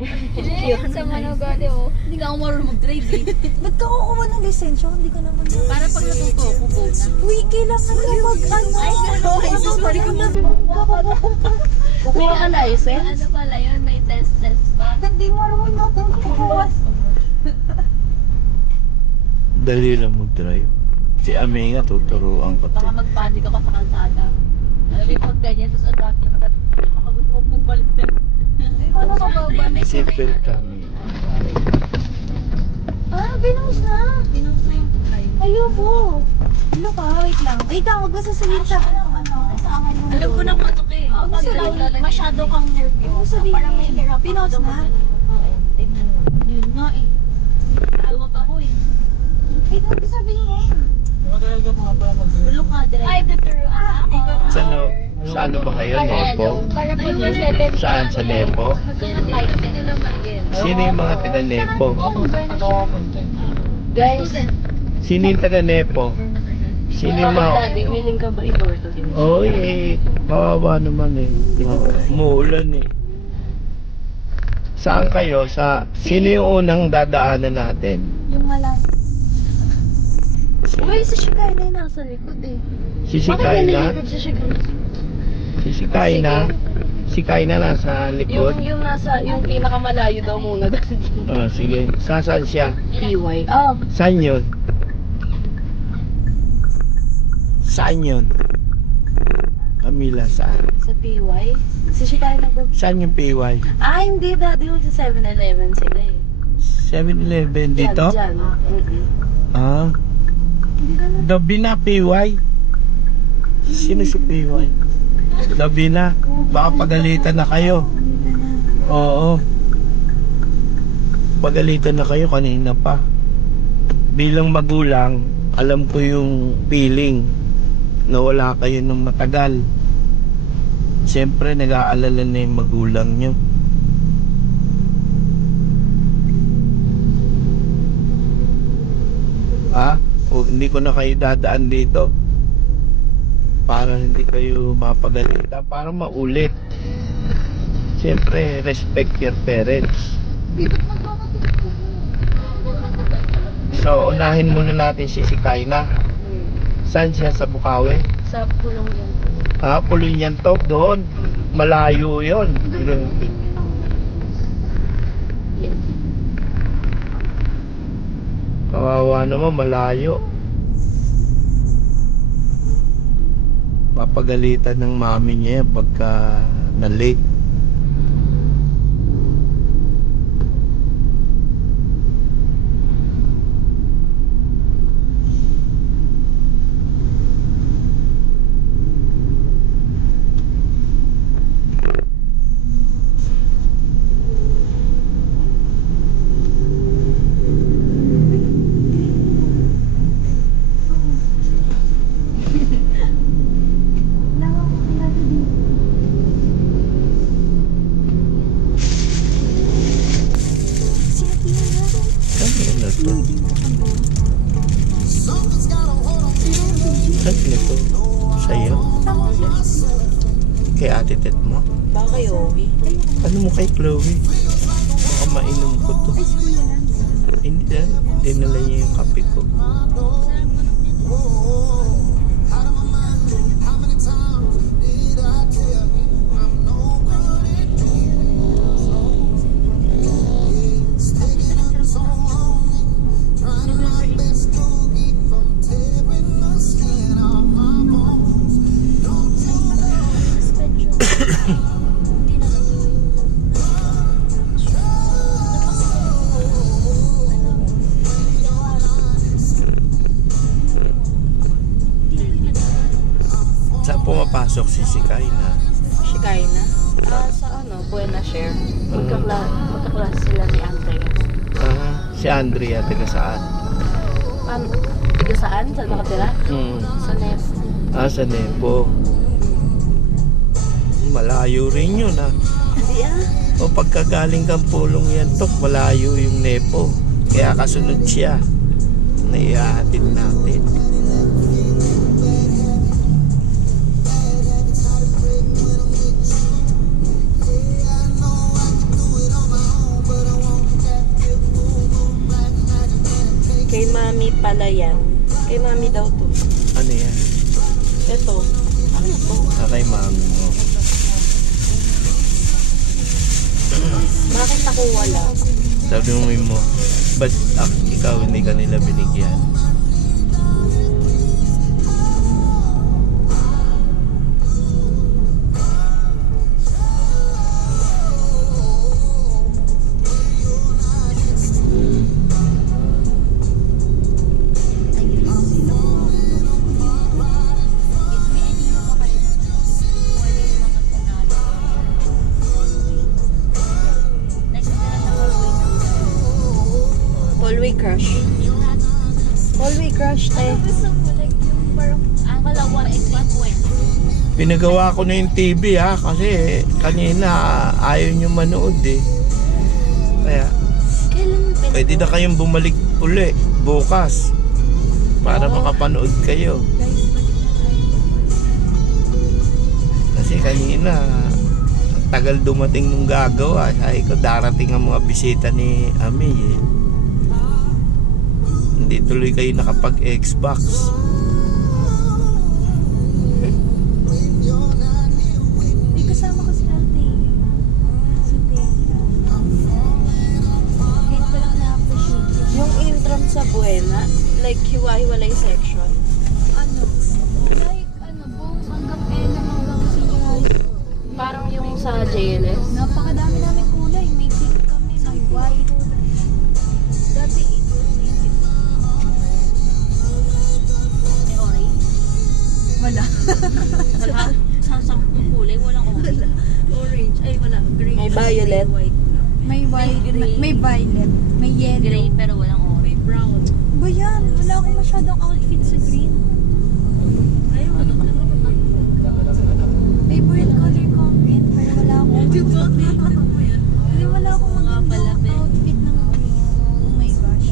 Sa Manogali, oh. Hindi nga ako marunong mag-drive eh. Ba't ka kukuha ng lisensya? Hindi ka naman na. Para pag natuto ako, go na. Uy, kailangan ka mag-ano. Ay, sorry ka na. Kukuha ka license? Ano pala yun? May test pa. Hindi marunong natin kukuha. Dali lang mag-drive. Si Ame nga, tuturuan ko. Baka mag-panic ako sa kalsada. Alam mo yung pag ganyan, tapos ang dami na baka gusto mo bumalik na. Ano ka ba ba? Simple kami. Ah, binus na. Binong na yung time. Ayoko. Ano ka? Wait lang. Wait lang, huwag mo sasabihin sa akin ng ano. Sa akin yung... Alam ko na patok eh. Masyado kang nervous. Parang may hirap. Binus na? Yun nga eh. Alot ako eh. Wait lang, sabihin. Bulok ka, direct. Ay, tuturuan ako. Sa ano ba kayo, Nepo? Para po mag-level. Saan? Sa Nepo? Like, sino naman yun? Sino yung mga taga-Nepo? Guys, Sino yung taga-Nepo? Sino yung mga... Willing ka ba i-order? Oy, kawawa naman eh. Umuulan eh. Saan kayo? Sino yung unang dadaanan natin? Yung malas. Uy, si Shikay na yung nasa likod eh. Sisikay na? Sisikay na? Sikay na nasa likod? Yung pinakamalayo daw muna. Oh, sige. Saan siya? PY. Saan yun? Saan yun? Camila, saan? Sa PY? Si Shikay na ba? Saan yung PY? Ah, hindi. Dati yung sa 7-Eleven sila eh. 7-Eleven dito? Diyan. Ah. Dabina PY. Sino si PY? Dabina. Baka pagalitan na kayo. Oo. Pagalitan na kayo kanina pa. Bilang magulang, alam ko yung feeling na wala kayo nung matagal. Siyempre, nag-aalala na yung magulang nyo. Ha? O, hindi ko na kayo dadaan dito para hindi kayo mapagalitan, para maulit. Siyempre, respect your parents. So, unahin muna natin si Kaina. Saan siya? Sa Bukawi? Sa pulong yan. Ah, Pulunyan to, doon. Malayo yon. Kawawa naman, malayo. Papagalitan ng mami niya pagka na-late. Saan nito? Sa'yo? Kay ate Tet mo? Baka kay Owie. Ano mo kay Chloe? Baka mainom ko to. Hindi na. Dinala niya yung kape ko. Saan pumapasok si Kaina? Shikay na? Sa Buena Share. Magkaklas sila ni Andrea. Ah, si Andrea, taga saan? Tiga saan? Saan nakatira? Sa Nef. Ah, sa Nepo. Malayo rin yun ah. Hindi O pagkagaling kang Pulong Yantok, malayo yung Nepo. Kaya kasunod siya. Naihahatid natin. Kay mami pala yan. Kay mami daw to. Ano yan? Ito. Ano to? Kay mami mo. Bakit ako wala? Sabi mo, ba't ikaw hindi ka nila binigyan? Hallway crush. Hallway crush, te. Gusto mo like yung parang ang kalawa is 1 Pinagawa ko na yung TV ha, kasi kanina ayaw nyo manood eh. Kaya Kailan pwede na kayong bumalik uli bukas para makapanood kayo. Kasi kanina ang tagal dumating nung gagawa. Sabi ko darating ang mga bisita ni Ami eh. Hindi tuloy kayo nakapag-Xbox. May kasama ko si Ate. Si Ate. Ngayon ko lang na-appreciate yun. Yung intram sa Buena, like hiwa-hiwalay section. Ano? Like, buong hanggang N hanggang senior high school. Parang yung sa JLS. Napakadami namin kulay. May pink kami, may white. Dati, wala. Sa 10 kulay, walang orange. Orange. Ay, wala. Green. May violet. White. May white, gray. may violet, may yellow. Gray pero walang orange. May brown. Ba yan? Wala akong masyadong outfit sa green. Ay, wala. Favorite color ko ang green, pero wala akong Diba? Hindi, wala akong Mga magandang palabi. outfit ng green. Oh my gosh.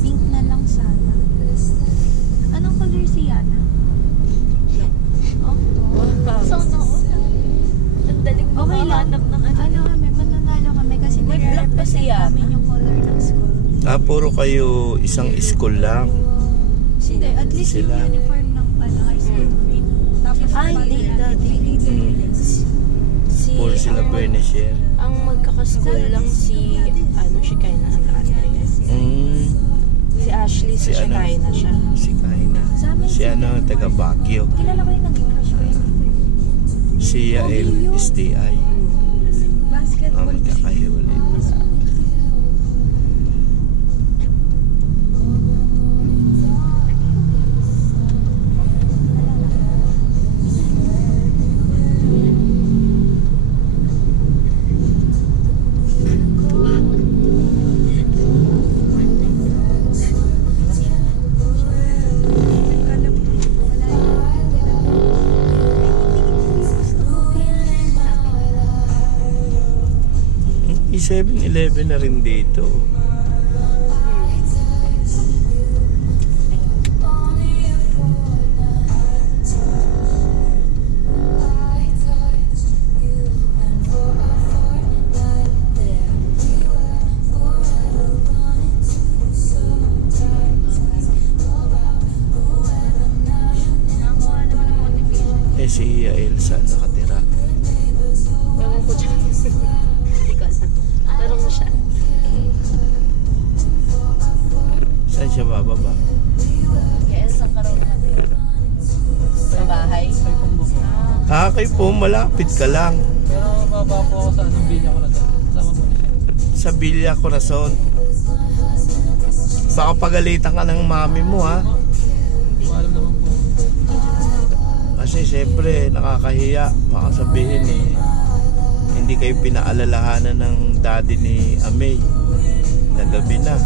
Pink na lang sana. Anong color si Yana? So, noon. Ang daling Okay lang. makahanap ng ano. Ano kami, mananalo kami kasi May black pa si Yana. namin yung color ng school. Puro kayo isang school lang. Hindi, at least Sila. yung uniform ng high school green. Tapos Ay, yung hindi, dati. Si, Puro sila Bernicia. ang magkakaskool lang si, si Kaina at Andres. Si Ashley, si Si ano? Kaina siya. Si Kaina. Sa amin, Si taga Baguio. kilala ko yung naging crush ko yun. Si Yael STI. Basketball. Magkakahiwalay pala. May 7-Eleven na rin dito. Nakakuha naman ng motivation. Si Elsa nakatira. Ewan ko dyan. Hindi ko alam. Tanong mo siya. Saan siya bababa? Kaya saan ka raw nakatira? Sa bahay? Kayo po, malapit ka lang. Pero baba po ako sa anong bilya ko na doon. Kasama po niya. Sa Villa Corazon. Baka pagalitan ka ng mami mo ha. Maalam naman po. Kasi siyempre nakakahiya. Baka sabihin hindi kayo pinaalalahanan ng daddy ni Amay na gabi na.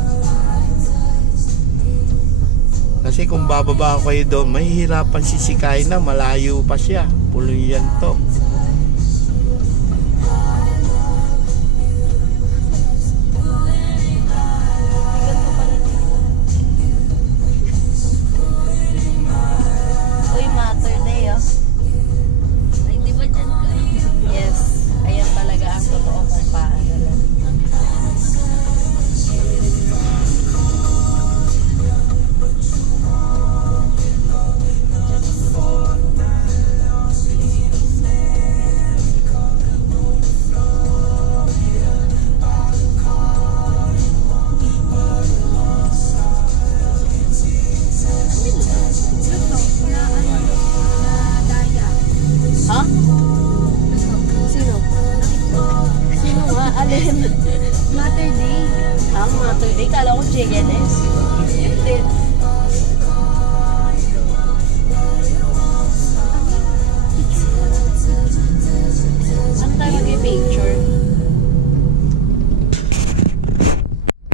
Kasi kung bababa ko kayo doon, mahihirapan sisikay na, malayo pa siya. Puloy yan to. Uy, Matter Day, oh. Ay, di ba dyan ka? Yes. Ayan talaga ang totoo kung paano lang. JLS.